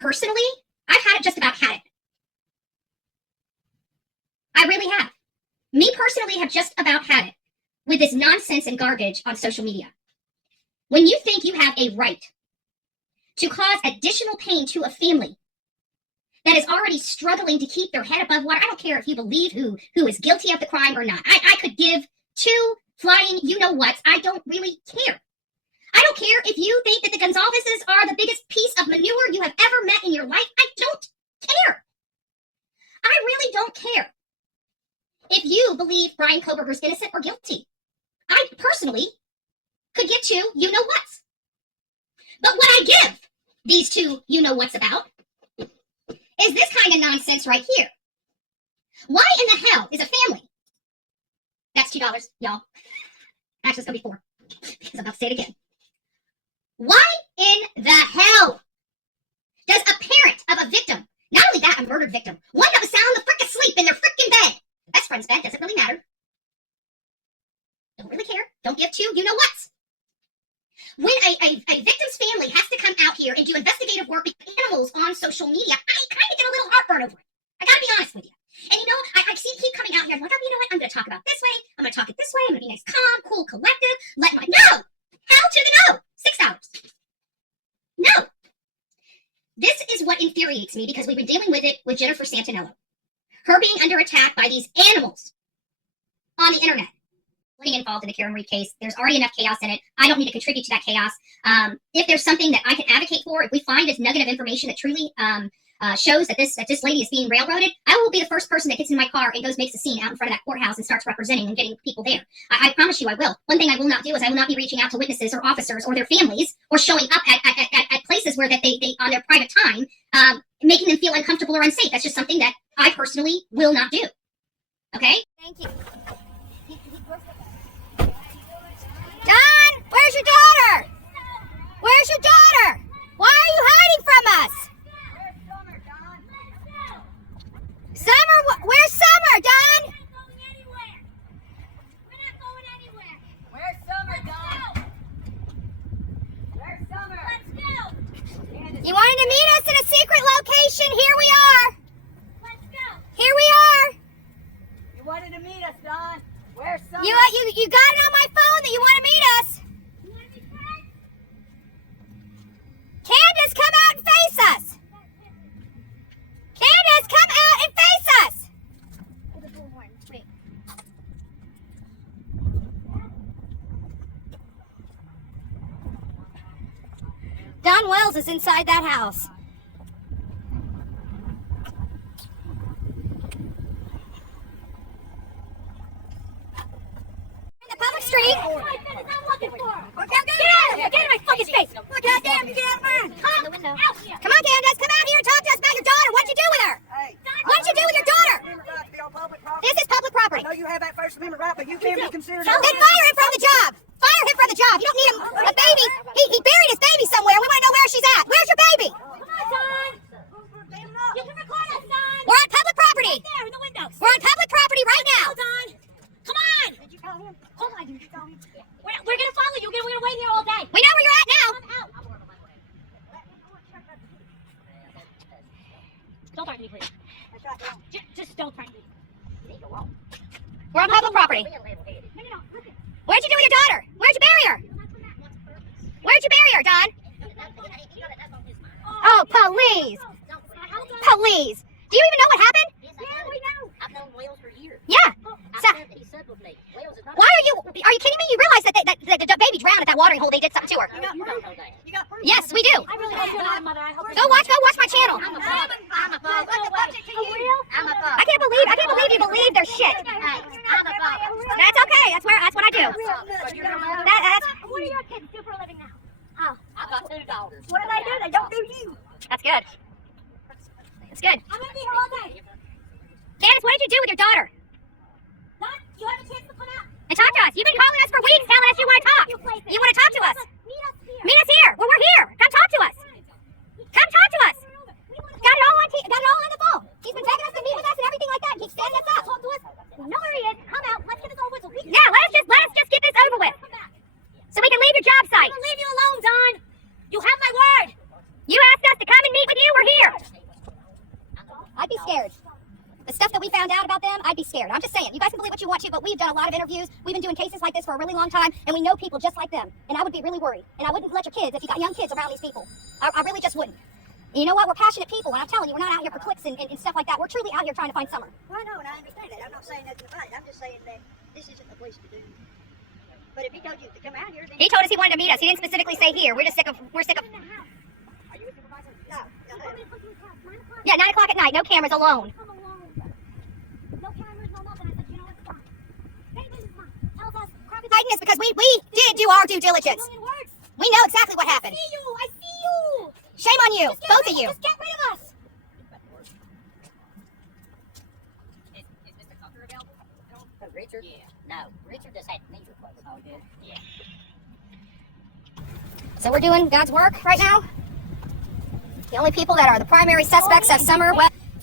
Personally, I've had it just about had it. I really have. Me personally have just about had it with this nonsense and garbage on social media. When you think you have a right to cause additional pain to a family that is already struggling to keep their head above water, I don't care if you believe who is guilty of the crime or not. I could give two flying you-know-whats. I don't really care. I don't care if you think that the Gonzaleses are the biggest piece of manure you have ever met in your life. I don't care. I really don't care if you believe Brian Kohberger's innocent or guilty. I personally could give two you-know-whats. But what I give these two you-know-whats about is this kind of nonsense right here. Why in the hell is a family? That's $2, y'all. Actually, it's going to be 4 because I'm about to say it again. Why in the hell does a parent of a victim, not only that, a murdered victim, one that was sound the frick asleep in their frickin' bed, best friend's bed, doesn't really matter. Don't really care. Don't give two you-know-whats. When a victim's family has to come out here and do investigative work with animals on social media, I kind of get a little heartburn over it. I gotta be honest with you. And you know, I see keep coming out here. I'm like, oh, you know what? I'm gonna talk about this way. I'm gonna talk it this way. I'm gonna be nice, calm, cool, collective. No! Hell to the no! 6 hours. No! This is what infuriates me because we've been dealing with it with Jennifer Santinello. Her being under attack by these animals on the internet. Getting involved in the Karen Reed case. There's already enough chaos in it. I don't need to contribute to that chaos. If there's something that I can advocate for, if we find this nugget of information that truly shows that this lady is being railroaded, I will be the first person that gets in my car and goes makes a scene out in front of that courthouse and starts representing and getting people there. I promise you I will. One thing I will not do is I will not be reaching out to witnesses or officers or their families or showing up at places where that they on their private time, making them feel uncomfortable or unsafe. That's just something that I personally will not do. Okay? Thank you. Don, where's your daughter? Where's your daughter? Why are you hiding from us? Summer, where's Summer, Don? We're not going anywhere. Where's Summer, Don? Where's Summer? Let's go. You wanted to meet us in a secret location. Here we are. Let's go. Here we are. You wanted to meet us, Don. Where's Summer? You got it on my phone that you want to meet us. You want to be friends? Candace, come out and face us. Candace, come out and face us. Wait. Don Wells is inside that house. In the public street. I'm looking for her. Get out of here! Get in my fucking face! God damn, you get out of here! Come out here. Come on, Candace, come out here and talk to us about your daughter. What'd you do with her? Hey, What'd you do with your daughter? Amendment right to be on public property. This is public I property. know you have that First Amendment right, but you can't be considered. Then fire him from the job. Fire him from the job. You don't need a baby. He buried his baby somewhere. We want to know where she's at. Where's your baby? Come on, Don. You can record us, Don. We're on public property. Right there in the windows. We're on public property right now. Hold on. Come on. Did you call him? Hold on. Did you call him? We're going to follow you. We're going to wait here all day. We know where you're at now. Come out. Don't threaten me, please. Just don't threaten me. We're on public property. No. Listen. What'd you do with your daughter? Where'd you bury her? Where'd you bury her, Don? Oh, police. Police. Do you even know what happened? Yeah, we know. I've known Wales for years. Yeah. He said with me, Wales is not. Why are you kidding me? You realize that the baby drowned at that watering hole. They did something to her. You don't know that. You got proof? Yes, we do. I really hope you're not a mother. I hope Go watch my channel. I'm a father. I'm a father. There's no way. A real? I'm a father. I can't believe you believe their shit. I'm a father. That's okay. That's what I do. But you're a mother. That's What do your kids do for a living now? Oh. I've got 2 daughters. What do they do? They don't do you. that's good. That's good. I'm going to be here all day. Candace, what did you do with your daughter? Don, you have a chance to come out. And talk to us. You've been calling us for weeks, telling us you want to talk. You want to talk to us. Meet us here. Meet us here. Well, we're here. Come talk to us. Come talk to us. Got it all on the phone. He's been begging us to meet with us and everything like that. Keeps standing us up. Talk to us. We know where he is. Come out. Let's get this over with so we can Yeah, let us just get this over with, come back. so we can leave your job I'm site. going to leave you alone, Don. You have my word. You asked us to come and meet scared. I'm just saying, you guys can believe what you want to, but we've done a lot of interviews. We've been doing cases like this for a really long time, and we know people just like them. And I would be really worried. And I wouldn't let your kids, if you got young kids around these people. I really just wouldn't. And you know what? We're passionate people, and I'm telling you, we're not out here for clicks and stuff like that. We're truly out here trying to find Summer. Well, I know, and I understand that. I'm not saying nothing about it. I'm just saying that this isn't the place to do. But if he told you to come out here, then He told us he wanted to meet us. He didn't specifically say here. We're sick of. Are you a supervisor? No. Yeah, 9 o'clock at night, no cameras, alone. Come alone. No cameras, no nothing. I said, you know what? It's fine. Hey, this is fine. Tells us crap is Hiding this because we did do our due diligence. a million words. We know exactly what happened. I see you. Shame on you, both of you. Just get rid of us. Is Mr. Tucker available? Richard? Yeah. No, Richard just had knee replacement. Oh, did? Yeah. So we're doing God's work right now. The only people that are the primary suspects of Summer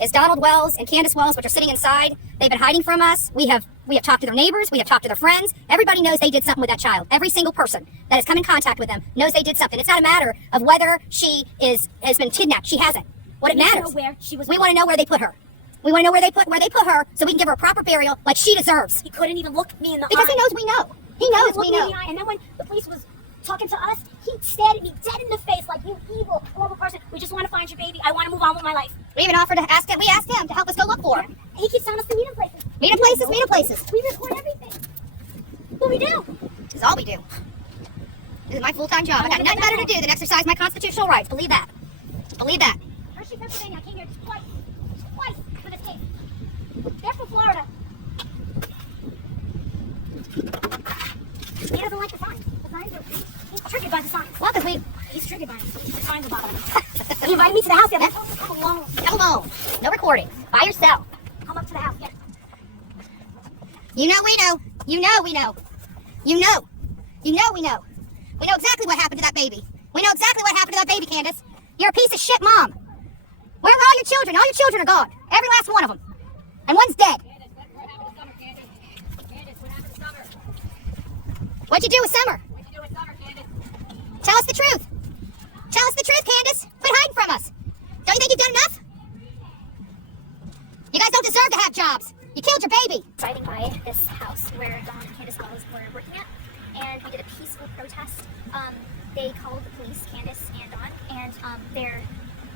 is Donald Wells and Candace Wells, which are sitting inside. They've been hiding from us. We have talked to their neighbors. We have talked to their friends. Everybody knows they did something with that child. Every single person that has come in contact with them knows they did something. It's not a matter of whether she has been kidnapped. She hasn't. What it matters. We want to know where they put her. We want to know where they put her, so we can give her a proper burial like she deserves. He couldn't even look me in the Because eye. he knows we know. He knows we Look me in know. the eye, and then when the police was talking to us, he stared at me dead in the face like, you evil, horrible person. We just want to find your baby. I want to move on with my life. We even offered to ask him. We asked him to help us go look for her. He keeps telling us to meet in places. Meet in places, meet in places. We record everything. What we do? This is all we do. This is my full-time job. I got nothing better to do than exercise my constitutional rights. Believe that. Believe that. Hershey, Pennsylvania. I came here just twice. Twice for this case. They're from Florida. He doesn't like the signs. The signs are... He's triggered by the signs. Well, because He's triggered by them. The signs are bothering him. He invited me to the house the other day. Come along. come on. No recording. By yourself. Come up to the house. Yeah. You know we know. You know we know. You know. You know we know. We know exactly what happened to that baby. We know exactly what happened to that baby, Candace. You're a piece of shit mom. Where are all your children? All your children are gone. Every last one of them. And one's dead. What'd you do with Summer? Tell us the truth. Tell us the truth, Candace. Quit hiding from us. Don't you think you've done enough? You guys don't deserve to have jobs. You killed your baby. Driving by this house where Don and Candace Wells were working at, and we did a peaceful protest. They called the police, Candace and Don, and their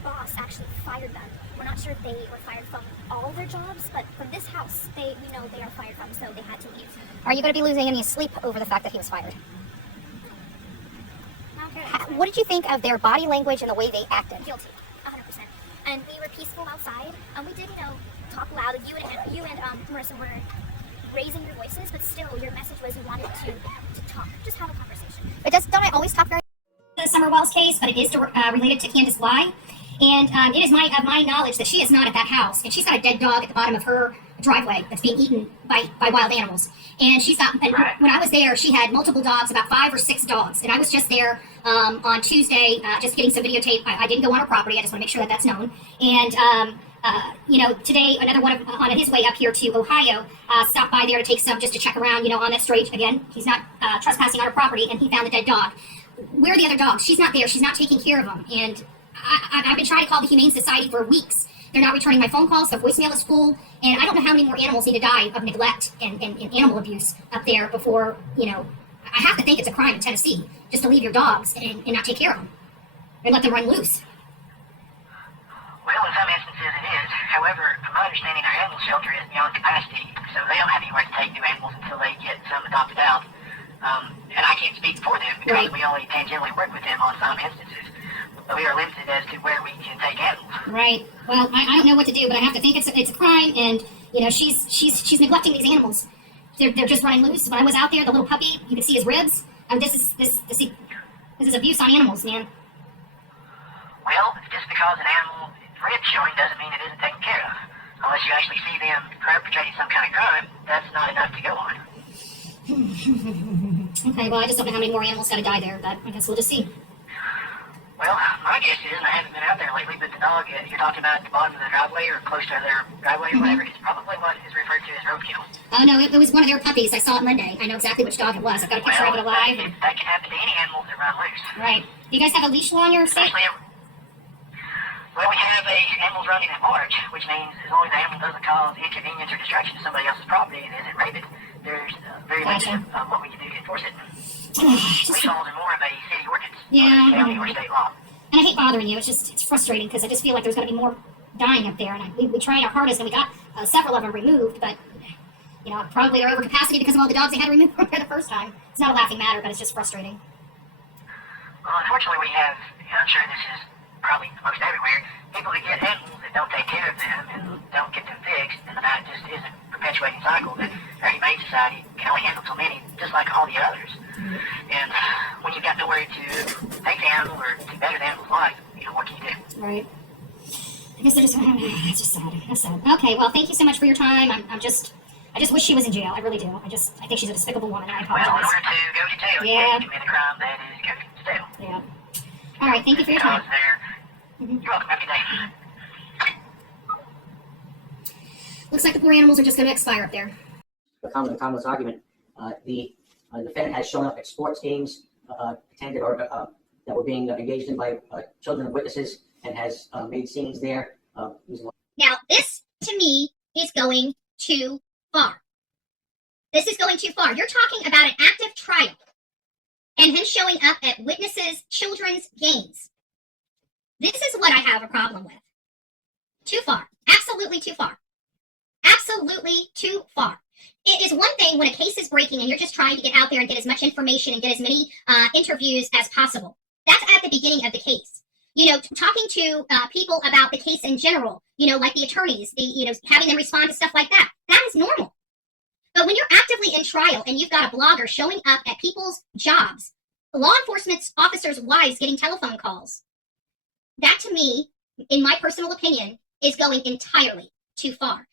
boss actually fired them. We're not sure if they were fired from all their jobs, but from this house, we know they are fired from, so they had to leave. Are you going to be losing any sleep over the fact that he was fired? What did you think of their body language and the way they acted? Guilty, 100%. And we were peaceful outside. We did, talk loud. You and Marissa were raising your voices, but still, your message was you wanted to talk, just have a conversation. But don't I always talk very... The Summer Wells case, but it is related to Candace Bly. And it is my knowledge that she is not at that house, and she's got a dead dog at the bottom of her driveway that's being eaten by wild animals. And she's got, and when I was there, she had multiple dogs, about 5 or 6 dogs. And I was just there on Tuesday, just getting some videotape. I didn't go on her property. I just want to make sure that that's known. And today another one on his way up here to Ohio stopped by there to take some, just to check around, on that street. Again, he's not trespassing on her property, and he found the dead dog. Where are the other dogs? She's not there. She's not taking care of them. And I've been trying to call the Humane Society for weeks. They're not returning my phone calls. The voicemail is full. And I don't know how many more animals need to die of neglect and animal abuse up there before, I have to think it's a crime in Tennessee just to leave your dogs and not take care of them and let them run loose. Well, in some instances it is. However, from my understanding, our animal shelter is beyond capacity, so they don't have anywhere to take new animals until they get some adopted out. And I can't speak for them because we only tangentially work with them on some instances. But we are limited as to where we can take animals. Right. Well, I don't know what to do, but I have to think it's a crime, and she's neglecting these animals. They're just running loose. When I was out there, the little puppy, you can see his ribs. This is abuse on animals, man. Well, just because an animal rib showing doesn't mean it isn't taken care of. Unless you actually see them perpetrating some kind of crime, that's not enough to go on. Okay, well, I just don't know how many more animals got to die there, but I guess we'll just see. Well, my guess is, and I haven't been out there lately, but the dog you're talking about at the bottom of the driveway or close to their driveway or whatever, it's probably what is referred to as roadkill. Oh, no, it was one of their puppies. I saw it Monday. I know exactly which dog it was. I've got a picture of it alive. That can happen to any animals that run loose. Right. You guys have a leash law on your site? Especially, Well, we have animals running at large, which means as long as the animal doesn't cause inconvenience or distraction to somebody else's property and isn't rabid, there's very limited what we can do to enforce it. Police laws are more of a city ordinance, county or state law. And I hate bothering you. It's frustrating because I just feel like there's going to be more dying up there. And we tried our hardest and we got several of them removed, but probably they're over capacity because of all the dogs they had removed from there the first time. It's not a laughing matter, but it's just frustrating. Well, unfortunately, we have, I'm sure this is probably most everywhere, people that get animals that don't take care of them and don't get them fixed, and that just is a perpetuating cycle that our humane society can only handle so many, just like all the others. And when you've got nowhere to take the animal or to better the animal's life, what can you do? Right. I guess it's just sad. That's sad. Okay, well, thank you so much for your time. I just wish she was in jail. I really do. I think she's a despicable woman, and I apologize. Well, in order to go to jail, you have to commit a crime that is go to jail. Yeah. All right, thank you for your time. You're welcome. Have a good day. Looks like the poor animals are just going to expire up there. The commonest argument, the defendant has shown up at sports games attended or that were being engaged in by children of witnesses and has made scenes there. Now, this, to me, is going too far. This is going too far. You're talking about an active trial and him showing up at witnesses' children's games. This is what I have a problem with. Too far. Absolutely too far. Absolutely too far. It is one thing when a case is breaking and you're just trying to get out there and get as much information and get as many interviews as possible. That's at the beginning of the case. Talking to people about the case in general, like the attorneys, having them respond to stuff like that. That is normal. But when you're actively in trial and you've got a blogger showing up at people's jobs, law enforcement officers' wives getting telephone calls, that to me, in my personal opinion, is going entirely too far.